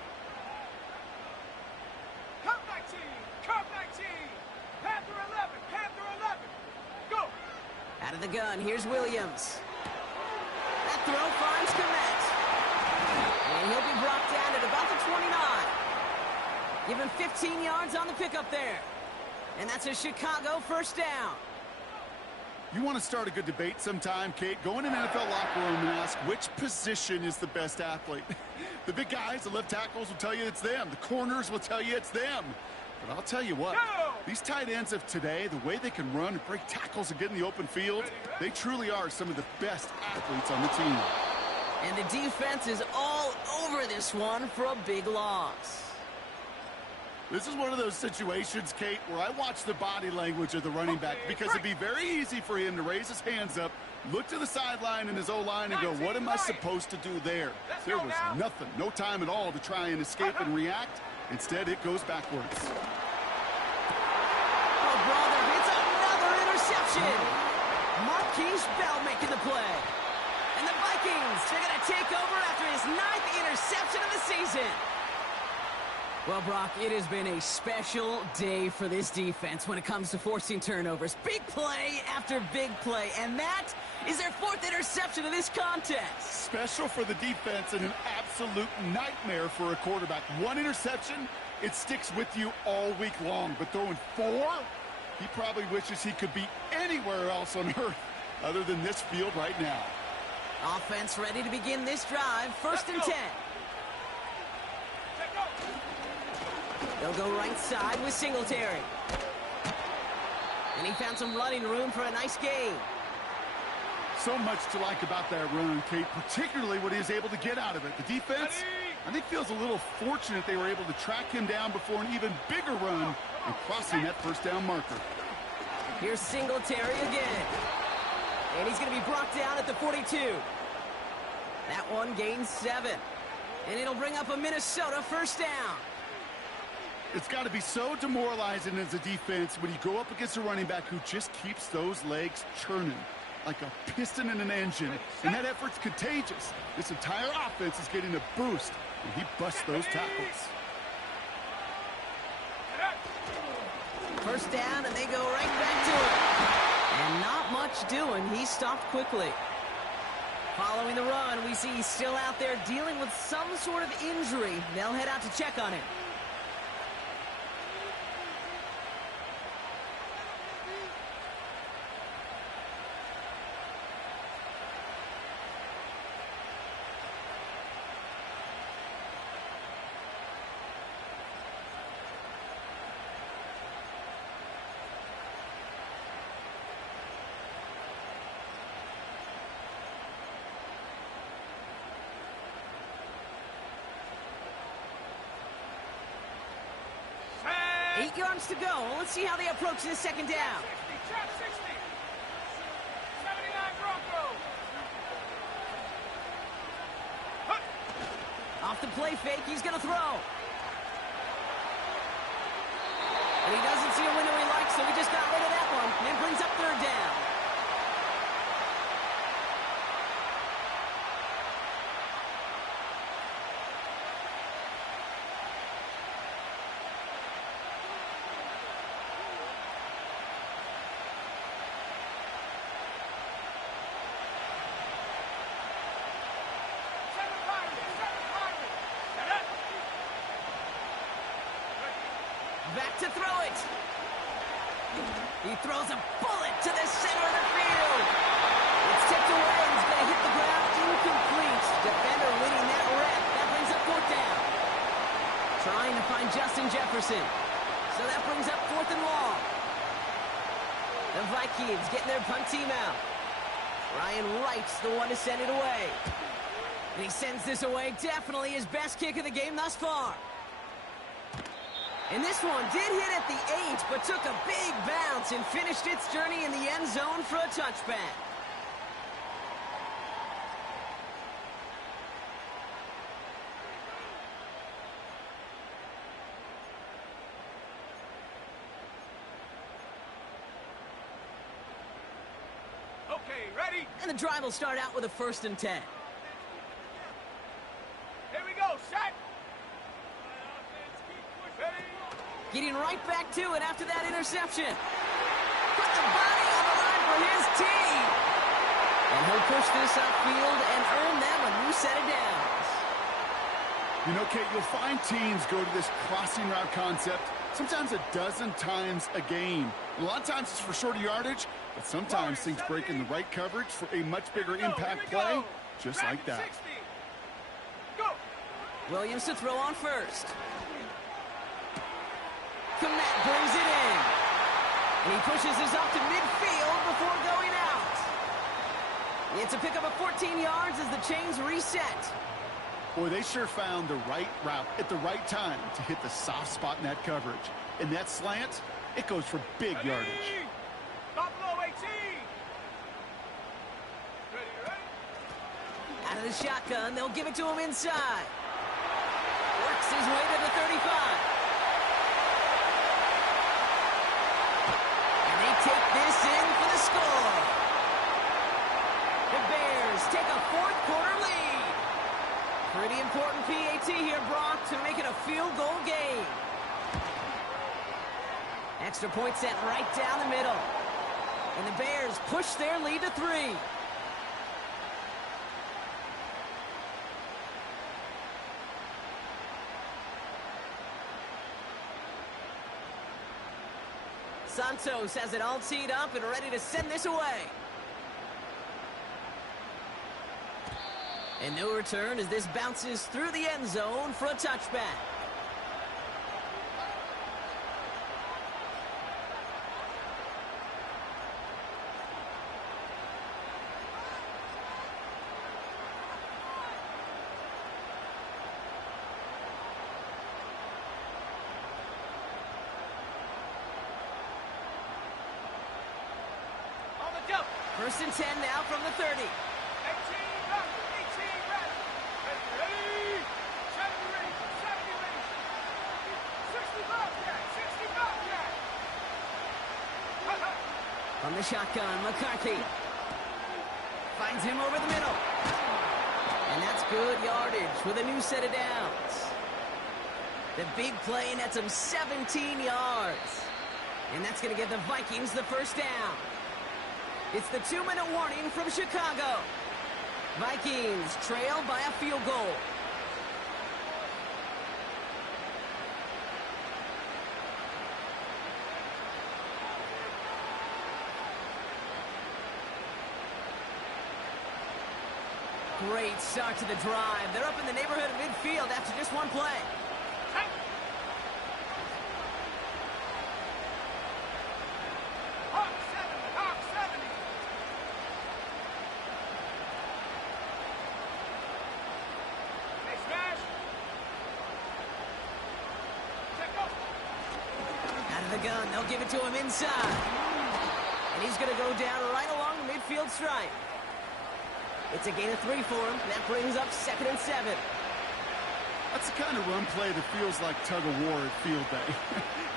Cup 19. Cup 19. Panther 11. Panther 11. Go. Out of the gun, here's Williams. That throw finds Komet. And he'll be brought down at about the 29. Give him 15 yards on the pickup there. And that's a Chicago 1st down. You want to start a good debate sometime, Kate? Go in an NFL locker room and ask which position is the best athlete. The big guys, the left tackles will tell you it's them. The corners will tell you it's them. But I'll tell you what, these tight ends of today, the way they can run and break tackles and get in the open field, they truly are some of the best athletes on the team. And the defense is all over this one for a big loss. This is one of those situations, Kate, where I watch the body language of the running back because it'd be very easy for him to raise his hands up, look to the sideline in his O-line and go, what am I supposed to do there? There was nothing, no time at all to try and escape and react. Instead, it goes backwards. Oh, brother, it's another interception. Marquise Bell making the play. And the Vikings, they're going to take over after his 9th interception of the season. Well, Brock, it has been a special day for this defense when it comes to forcing turnovers. Big play after big play, and that is their 4th interception of this contest. Special for the defense and an absolute nightmare for a quarterback. 1 interception, it sticks with you all week long. But throwing 4, he probably wishes he could be anywhere else on earth other than this field right now. Offense ready to begin this drive. 1st and 10. They'll go right side with Singletary. And he found some running room for a nice gain. So much to like about that run, Kate, particularly what he was able to get out of it. The defense, I think, feels a little fortunate they were able to track him down before an even bigger run and crossing that first down marker. Here's Singletary again. And he's going to be brought down at the 42. That one gains 7. And it'll bring up a Minnesota first down. It's got to be so demoralizing as a defense when you go up against a running back who just keeps those legs churning like a piston in an engine. And that effort's contagious. This entire offense is getting a boost, and he busts those tackles. First down, and they go right back to it. And not much doing. He stopped quickly. Following the run, we see he's still out there dealing with some sort of injury. They'll head out to check on him. Eight yards to go. Let's see how they approach this second down. 60, trap 60. 79 Broncos. Off the play fake, he's going to throw. And he doesn't see a window he likes, so he just got rid of that one. And brings up third down. Back to throw it. He throws a bullet to the center of the field. It's tipped away and he's going to hit the ground incomplete. Defender winning that rep. That brings up fourth down. Trying to find Justin Jefferson. So that brings up fourth and long. The Vikings getting their punt team out. Ryan Wright's the one to send it away. And he sends this away. Definitely his best kick of the game thus far. And this one did hit at the 8, but took a big bounce and finished its journey in the end zone for a touchback. Okay, ready? And the drive will start out with a 1st and 10. Here we go, set. Ready? Getting right back to it after that interception. Put the body on the line for his team. And he'll push this upfield and earn them a new set of downs. You know, Kate, you'll find teams go to this crossing route concept sometimes a dozen times a game. A lot of times it's for shorter yardage, but sometimes things break in the right coverage for a much bigger impact play, just like that. 60. Go. Williams to throw on first. Komet brings it in. And he pushes this up to midfield before going out. It's a pickup of 14 yards as the chains reset. Boy, they sure found the right route at the right time to hit the soft spot in that coverage. And that slant, it goes for big yardage. Buffalo 18. Ready? Out of the shotgun, they'll give it to him inside. Works his way to the 35. And they take this in for the score. The Bears take a fourth-quarter lead. Pretty important PAT here, Brock, to make it a field goal game. Extra point set right down the middle. And the Bears push their lead to 3. Santos has it all teed up and ready to send this away. And no return as this bounces through the end zone for a touchback. First and 10 now from the 30. 18 left. 18 left. Ready? 70 ready. 70 ready. 65 yard. 65 yard. From the shotgun, McCarthy. Finds him over the middle. And that's good yardage with a new set of downs. The big play nets him 17 yards. And that's going to give the Vikings the first down. It's the 2-minute warning from Chicago. Vikings trail by a field goal. Great start to the drive. They're up in the neighborhood of midfield after just one play. Hawk 70. Hawk 70. Hey, smash. Check up. Out of the gun, they'll give it to him inside. And he's going to go down right along the midfield stripe. It's a gain of 3 for him. That brings up 2nd and 7. That's the kind of run play that feels like tug-of-war at field day.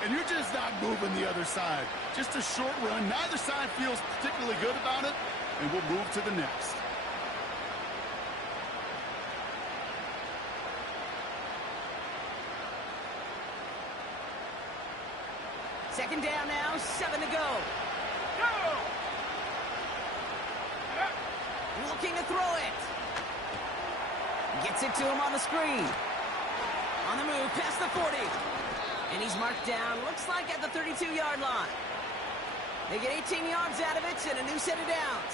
And you're just not moving the other side. Just a short run. Neither side feels particularly good about it, and we'll move to the next. Second down now, 7 to go. Go. Looking to throw it. Gets it to him on the screen. On the move, past the 40. And he's marked down, looks like at the 32-yard line. They get 18 yards out of it and a new set of downs.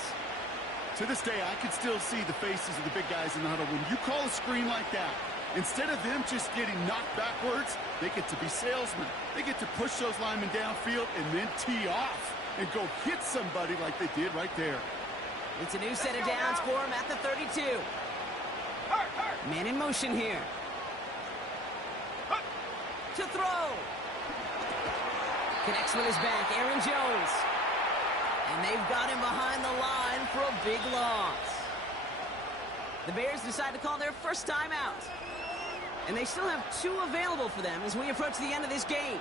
To this day, I can still see the faces of the big guys in the huddle. When you call a screen like that, instead of them just getting knocked backwards, they get to be salesmen. They get to push those linemen downfield and then tee off and go hit somebody like they did right there. It's a new set of downs for him at the 32. Man in motion here. To throw. Connects with his back, Aaron Jones. And they've got him behind the line for a big loss. The Bears decide to call their first timeout. And they still have 2 available for them as we approach the end of this game.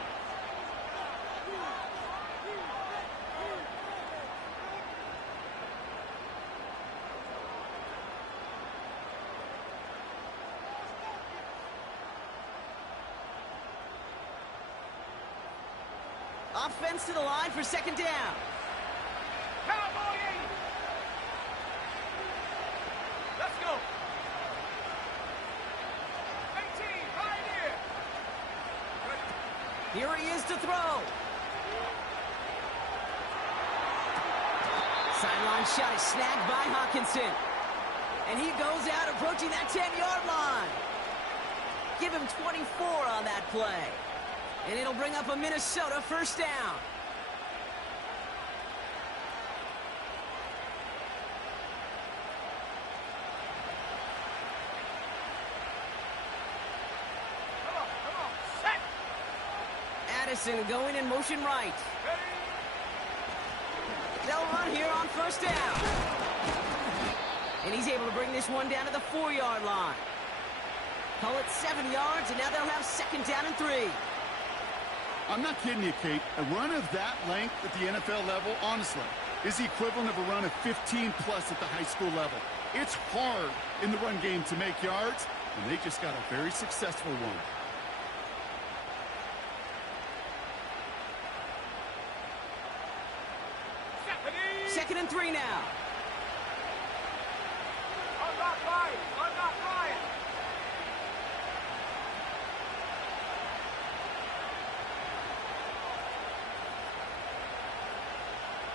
Offense to the line for second down. Cowboy 80. Let's go. 18, right here. Here he is to throw. Sideline shot is snagged by Hawkinson. And he goes out approaching that 10-yard line. Give him 24 on that play. And it'll bring up a Minnesota first down. Come on, set. Addison going in motion right. Ready. They'll run here on first down. And he's able to bring this one down to the 4-yard line. Call it 7 yards, and now they'll have second down and 3. I'm not kidding you, Kate. A run of that length at the NFL level, honestly, is the equivalent of a run of 15-plus at the high school level. It's hard in the run game to make yards, and they just got a very successful one. Second and 3 now. Unlock Ryan. Unlock Ryan.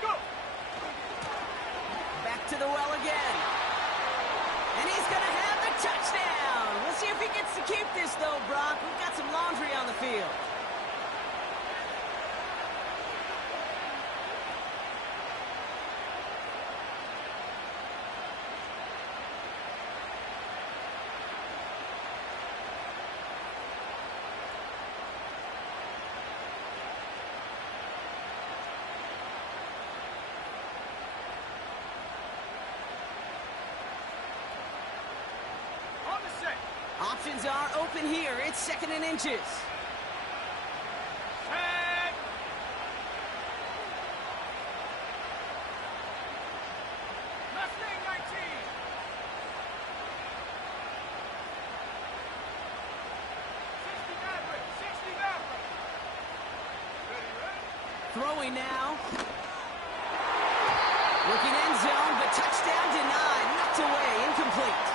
Go. Back to the well again. And he's going to have the touchdown. We'll see if he gets to keep this, though, Brock. We've got some laundry on the field. options are open here. It's 2nd and inches. Set. Left wing 19. 60 Maverick. 60 Maverick. Ready, ready? Throwing now. Looking end zone, but touchdown denied. Knocked away, incomplete.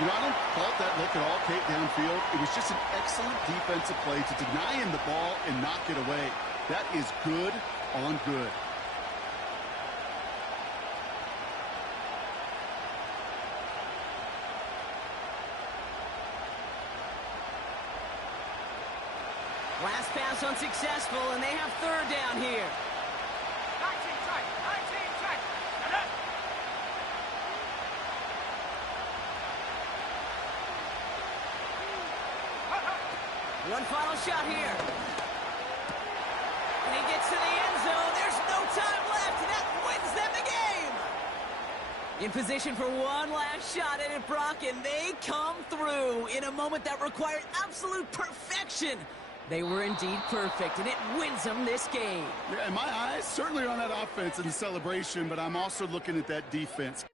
You know, I don't fault that look at all, Kate, downfield. It was just an excellent defensive play to deny him the ball and knock it away. That is good on good. Last pass unsuccessful, and they have 3rd down here. 19 tight. 19 tight. Stand up. One final shot here. And he gets to the end zone. There's no time left. That wins them the game. In position for one last shot at it, Brock, and they come through in a moment that required absolute perfection. They were indeed perfect, and it wins them this game. Yeah, and my eyes certainly are on that offense and the celebration, but I'm also looking at that defense.